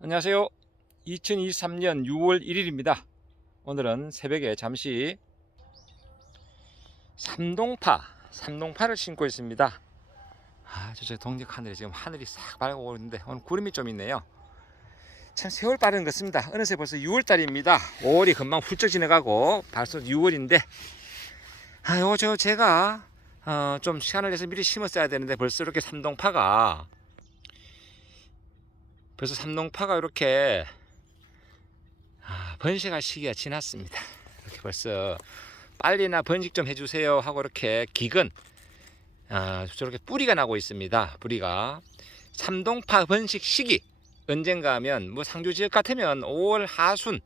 안녕하세요. 2023년 6월 1일입니다. 오늘은 새벽에 잠시 삼동파를 신고 있습니다. 저쪽 동쪽 하늘에 지금 하늘이 싹 밝고 있는데 오늘 구름이 좀 있네요. 참 세월 빠른 것 같습니다. 어느새 벌써 6월달입니다. 5월이 금방 훌쩍 지나가고 벌써 6월인데 요거 제가 좀 시간을 내서 미리 심었어야 되는데 벌써 이렇게 삼동파가 이렇게 번식할 시기가 지났습니다. 이렇게 벌써 빨리나 번식 좀 해주세요 하고 이렇게 기근 저렇게 뿌리가 나고 있습니다. 뿌리가 삼동파 번식 시기 언젠가 하면 뭐 상주 지역 같으면 5월 하순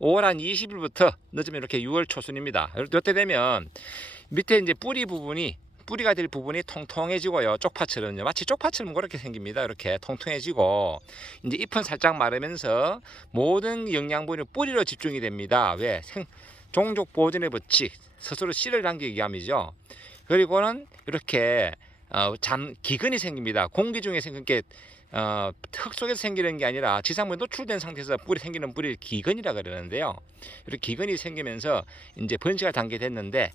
5월 한 20일부터 늦으면 이렇게 6월 초순입니다. 이때 되면 밑에 이제 뿌리가 될 부분이 통통해지고요. 쪽파처럼요. 마치 쪽파처럼 그렇게 생깁니다. 이렇게 통통해지고 이제 잎은 살짝 마르면서 모든 영양분이 뿌리로 집중이 됩니다. 왜? 종족 보존의 법칙, 스스로 씨를 남기기 위함이죠. 그리고는 이렇게 기근이 생깁니다. 공기 중에 생긴 게 흙 속에서 생기는 게 아니라 지상부에 노출된 상태에서 생기는 뿌리를 기근이라 그러는데요. 이렇게 기근이 생기면서 이제 번식할 단계 됐는데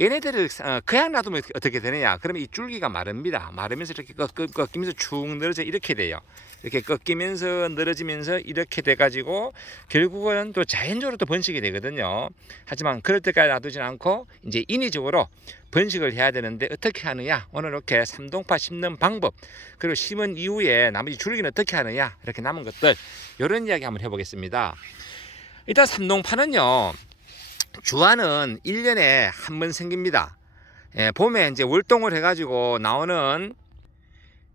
얘네들을 그냥 놔두면 어떻게 되느냐? 그러면 이 줄기가 마릅니다. 마르면서 이렇게 꺾이면서 축 늘어져 이렇게 돼요. 이렇게 꺾이면서 늘어지면서 이렇게 돼가지고 결국은 또 자연적으로 또 번식이 되거든요. 하지만 그럴 때까지 놔두진 않고 이제 인위적으로 번식을 해야 되는데 어떻게 하느냐? 오늘 이렇게 삼동파 심는 방법, 그리고 심은 이후에 나머지 줄기는 어떻게 하느냐? 이렇게 남은 것들 이런 이야기 한번 해보겠습니다. 일단 삼동파는요, 주화는 1년에 한 번 생깁니다. 봄에 이제 월동을 해가지고 나오는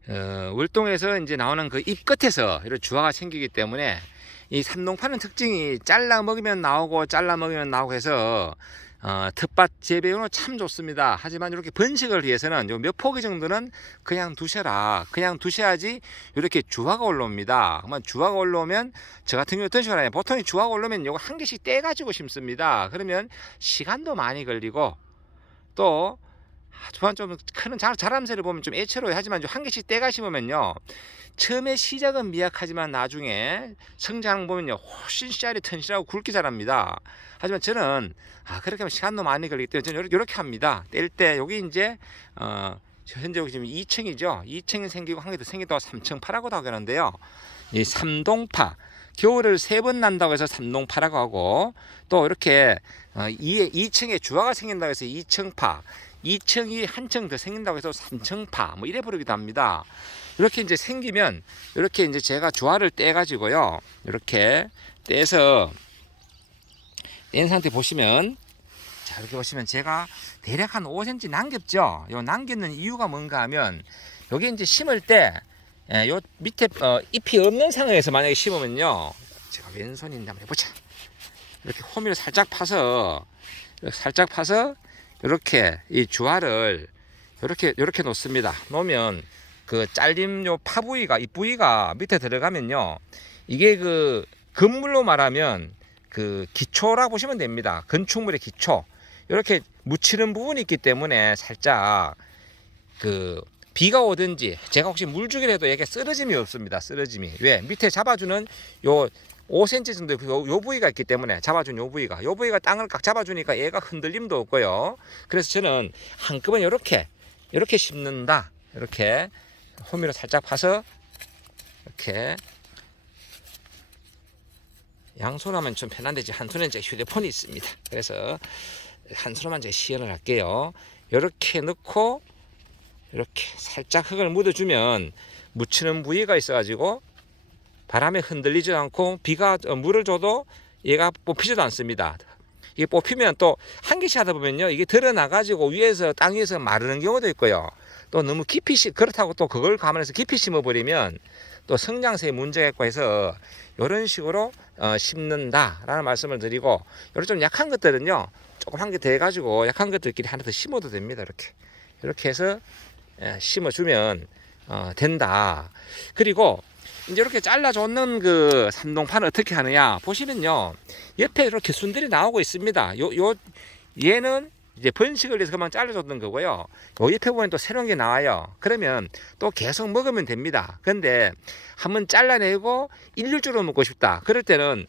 월동에서 이제 나오는 그 잎 끝에서 이런 주화가 생기기 때문에 이 삼동파는 특징이 잘라 먹으면 나오고 해서 텃밭 재배용으로 참 좋습니다. 하지만 이렇게 번식을 위해서는 요 몇 포기 정도는 그냥 두셔라. 그냥 두셔야지 이렇게 주화가 올라옵니다. 그러면 주화가 올라오면 저 같은 경우 어떤 식으로 하냐면 보통 주화가 올라오면 요거 한 개씩 떼가지고 심습니다. 그러면 시간도 많이 걸리고 또 주한 좀 큰 자람새를 보면 좀 애처로워요. 하지만 한 개씩 떼가 심으면요, 처음에 시작은 미약하지만 나중에 성장 보면요 훨씬 씨알이 튼실하고 굵게 자랍니다. 하지만 저는 그렇게 하면 시간도 많이 걸리기 때문에 저는 이렇게 합니다. 뗄 때 여기 이제 현재 여기 지금 2층이죠. 2층이 생기고 한 개 더 생긴다고 3층파라고도 하는데요. 이 삼동파 겨울을 3번 난다고 해서 삼동파라고 하고, 또 이렇게 2층에 주화가 생긴다고 해서 2층파, 2층이 한층 더 생긴다고 해서 3층파 뭐 이래 부르기도 합니다. 이렇게 이제 생기면 이렇게 이제 제가 주화를 떼 가지고요, 이렇게 떼서 뗀 상태 보시면, 자 이렇게 보시면 제가 대략 한 5cm 남겼죠. 요 남겼는 이유가 뭔가 하면 여기 이제 심을 때 요 밑에 잎이 없는 상황에서 만약에 심으면요, 제가 왼손인데 한번 해보자. 이렇게 호미를 살짝 파서 이렇게 이 주화를 이렇게 놓습니다. 놓으면 그 잘림 요 파 부위가, 이 부위가 밑에 들어가면요, 이게 그 건물로 말하면 그 기초라고 보시면 됩니다. 건축물의 기초. 이렇게 묻히는 부분이 있기 때문에 살짝 그 비가 오든지 제가 혹시 물 주기를 해도 이게 쓰러짐이 없습니다. 쓰러짐이. 왜? 밑에 잡아주는 요 5cm 정도 요 부위가 있기 때문에, 잡아준 요 부위가 땅을 꽉 잡아주니까 얘가 흔들림도 없고요. 그래서 저는 한꺼번에 이렇게 심는다. 이렇게 호미로 살짝 파서 이렇게, 양손 하면 좀 편한데 한 손에 이제 휴대폰이 있습니다. 그래서 한 손으로만 이제 시연을 할게요. 이렇게 넣고 이렇게 살짝 흙을 묻어주면 묻히는 부위가 있어가지고 바람에 흔들리지 않고 비가 물을 줘도 얘가 뽑히지도 않습니다. 이게 뽑히면 또 한 개씩 하다 보면요, 이게 드러나가지고 위에서 땅 위에서 마르는 경우도 있고요. 또 너무 깊이 그렇다고 또 그걸 감안해서 깊이 심어버리면 또 성장세에 문제가 있고 해서 이런 식으로 심는다라는 말씀을 드리고, 이런 좀 약한 것들은요 조금 한 개 더 해가지고 약한 것들끼리 하나 더 심어도 됩니다. 이렇게 해서 심어주면 된다. 그리고 이제 이렇게 잘라줬는 그 삼동파는 어떻게 하느냐 보시면요, 옆에 이렇게 순들이 나오고 있습니다. 얘는 이제 번식을 위해서 그만 잘라줬던 거고요. 요 옆에 보면 또 새로운 게 나와요. 그러면 또 계속 먹으면 됩니다. 근데 한번 잘라내고 일률적으로 먹고 싶다. 그럴 때는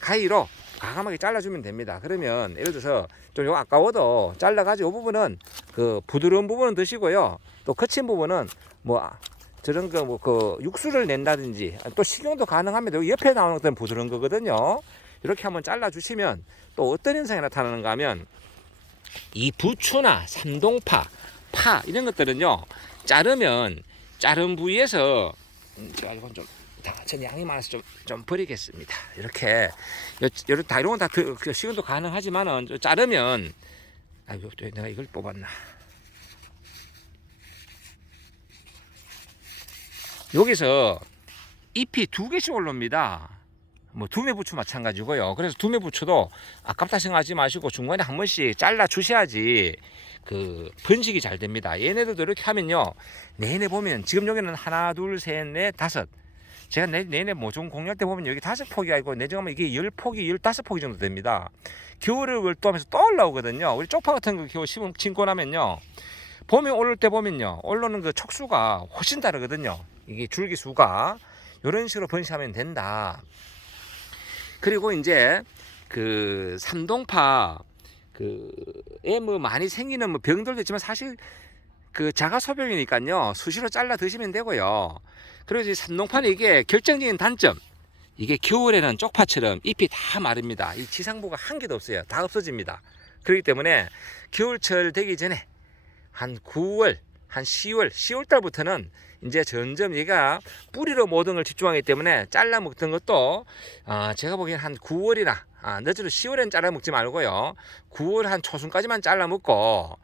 가위로 과감하게 잘라주면 됩니다. 그러면 예를 들어서 좀 요거 아까워도 잘라가지고 이 부분은 그 부드러운 부분은 드시고요. 또 거친 부분은 뭐 저런 거 뭐 그 육수를 낸다든지 또 식용도 가능합니다. 여기 옆에 나오는 것들은 부드러운 거거든요. 이렇게 한번 잘라주시면 또 어떤 현상이 나타나는가 하면 이 부추나 삼동파, 파 이런 것들은요 자르면 자른 부위에서 제가 이건 좀 전 양이 많아서 좀 버리겠습니다. 이렇게 이런 다 이런 건 다 식용도 가능하지만은 자르면 아이고 내가 이걸 뽑았나? 여기서 잎이 2개씩 올라옵니다. 뭐 두매부추 마찬가지고요. 그래서 두매부추도 아깝다 생각하지 마시고 중간에 한 번씩 잘라 주셔야지 그 번식이 잘 됩니다. 얘네들도 이렇게 하면요 내내 보면 지금 여기는 하나 둘 셋 넷 다섯, 제가 내내 모종 공략 때 보면 여기 5폭이 아니고 내정하면 이게 10폭이 15폭이 정도 됩니다. 겨울을 월도하면서 또 올라오거든요. 우리 쪽파 같은 거 겨우 심고 나면요 봄에 오를 때 보면요 올라오는 그 촉수가 훨씬 다르거든요. 이게 줄기 수가 이런 식으로 번식하면 된다. 그리고 이제 그 삼동파 그에 뭐 많이 생기는 뭐 병들도 있지만 사실 그 자가소병이니까요 수시로 잘라 드시면 되고요. 그리고 이 삼동파는 이게 결정적인 단점, 이게 겨울에는 쪽파처럼 잎이 다 마릅니다. 이 지상부가 한 개도 없어요. 다 없어집니다. 그렇기 때문에 겨울철 되기 전에 한 9월 한 10월 달부터는 이제 점점 얘가 뿌리로 모든 걸 집중하기 때문에 잘라 먹던 것도 제가 보기엔 한 9월이나 늦어도 10월엔 잘라 먹지 말고요 9월 한 초순까지만 잘라 먹고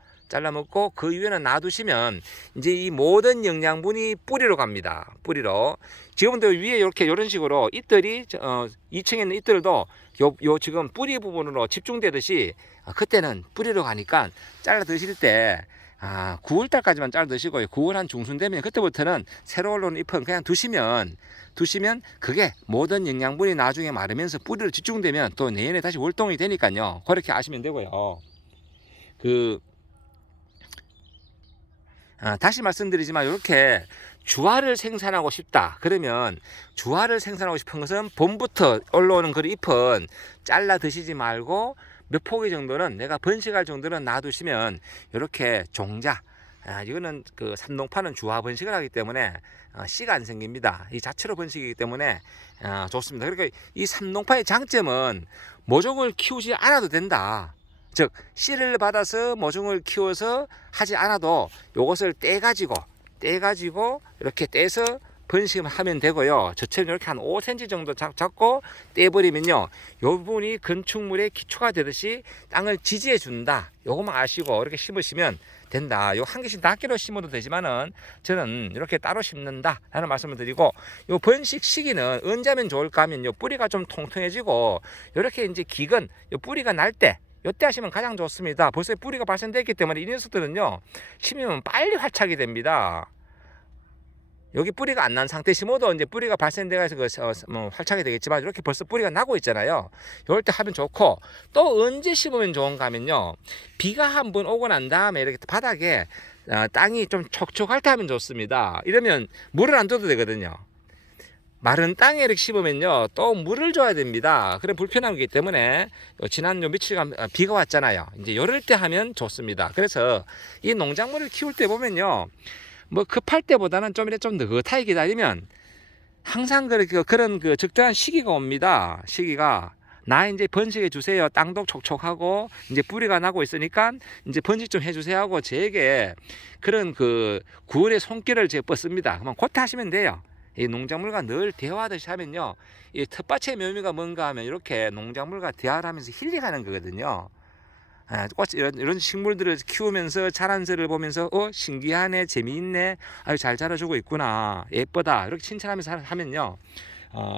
그 이후에는 놔두시면 이제 이 모든 영양분이 뿌리로 갑니다. 뿌리로 지금도 위에 이렇게 이런 식으로 잎들이 2층에 있는 잎들도 요 지금 뿌리 부분으로 집중되듯이 그때는 뿌리로 가니까 잘라 드실 때 9월달까지만 잘라 드시고요. 9월 한 중순 되면 그때부터는 새로 올라오는 잎은 그냥 두시면 그게 모든 영양분이 나중에 마르면서 뿌리로 집중되면 또 내년에 다시 월동이 되니까요. 그렇게 아시면 되고요. 다시 말씀드리지만 이렇게 주화를 생산하고 싶다. 그러면 주화를 생산하고 싶은 것은 봄부터 올라오는 그 잎은 잘라 드시지 말고 몇 포기 정도는 내가 번식할 정도는 놔두시면 이렇게 종자 이거는 그 삼동파는 주화 번식을 하기 때문에 씨가 안 생깁니다. 이 자체로 번식이기 때문에 좋습니다. 그러니까 이 삼동파의 장점은 모종을 키우지 않아도 된다. 즉 씨를 받아서 모종을 키워서 하지 않아도 요것을 떼가지고 이렇게 떼서 번식을 하면 되고요. 저처럼 이렇게 한 5cm 정도 잡고 떼버리면요 요 부분이 건축물의 기초가 되듯이 땅을 지지해 준다. 요것만 아시고 이렇게 심으시면 된다. 요 한 개씩 낱개로 심어도 되지만은 저는 이렇게 따로 심는다 라는 말씀을 드리고, 요 번식 시기는 언제 하면 좋을까 하면요 뿌리가 좀 통통해지고 이렇게 이제 기근 요 뿌리가 날 때 이때 하시면 가장 좋습니다. 벌써 뿌리가 발생됐기 때문에 이 녀석들은요 심으면 빨리 활착이 됩니다. 여기 뿌리가 안 난 상태 심어도 이제 뿌리가 발생돼서 활착이 되겠지만 이렇게 벌써 뿌리가 나고 있잖아요. 이럴 때 하면 좋고, 또 언제 심으면 좋은가 하면요 비가 한번 오고 난 다음에 이렇게 바닥에 땅이 좀 촉촉할 때 하면 좋습니다. 이러면 물을 안 줘도 되거든요. 마른 땅에 이렇게 심으면요 또 물을 줘야 됩니다. 그런 불편함이기 때문에 지난 며칠간 비가 왔잖아요. 이제 이럴 때 하면 좋습니다. 그래서 이 농작물을 키울 때 보면요 뭐 급할 때보다는 좀 느긋하게 기다리면 항상 그런 적당한 시기가 옵니다. 시기가 나 이제 번식해 주세요. 땅도 촉촉하고 이제 뿌리가 나고 있으니까 이제 번식 좀 해주세요 하고 저에게 그런 9월의 손길을 제가 뻗습니다. 그러면 그때 하시면 돼요. 이 농작물과 늘 대화하듯이 하면요 이 텃밭의 묘미가 뭔가 하면 이렇게 농작물과 대화를 하면서 힐링하는 거거든요. 이런 식물들을 키우면서 자란 새를 보면서 신기하네, 재미있네, 아유 잘 자라주고 있구나, 예쁘다 이렇게 칭찬하면서 하면요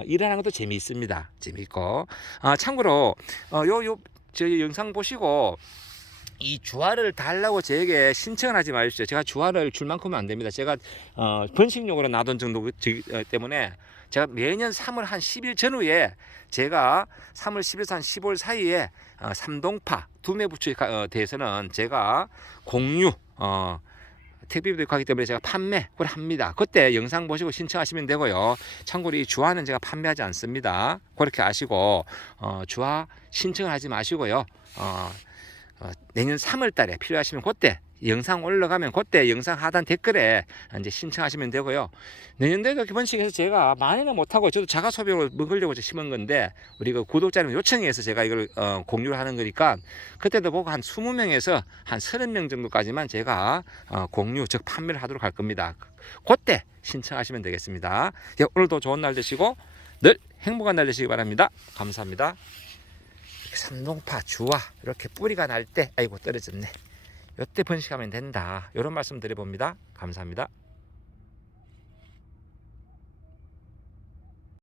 일하는 것도 재미있습니다. 재미있고 참고로 저 영상 보시고 이 주화를 달라고 저에게 신청을 하지 마십시오. 제가 주화를 줄 만큼은 안 됩니다. 제가 번식용으로 놔둔 정도 때문에 제가 매년 3월 한 10일 전후에 제가 3월 10일에서 한 15일 사이에 삼동파 두매부추에 대해서는 제가 공유 택배비도 가기 때문에 제가 판매 그걸 합니다. 그때 영상 보시고 신청하시면 되고요. 참고로 이 주화는 제가 판매하지 않습니다. 그렇게 아시고 주화 신청을 하지 마시고요. 내년 3월 달에 필요하시면 그때 영상 올라가면 그때 영상 하단 댓글에 이제 신청하시면 되고요. 내년도에도 번식해서 제가 많이는 못하고 저도 자가 소비로 먹으려고 심은 건데 우리 그 구독자님 요청해서 제가 이걸 공유를 하는 거니까 그때도 보고 한 20명에서 한 30명 정도까지만 제가 공유 즉 판매를 하도록 할 겁니다. 그때 신청하시면 되겠습니다. 오늘도 좋은 날 되시고 늘 행복한 날 되시기 바랍니다. 감사합니다. 삼동파 주화 이렇게 뿌리가 날 때 아이고 떨어졌네. 이때 번식하면 된다. 이런 말씀 드려봅니다. 감사합니다.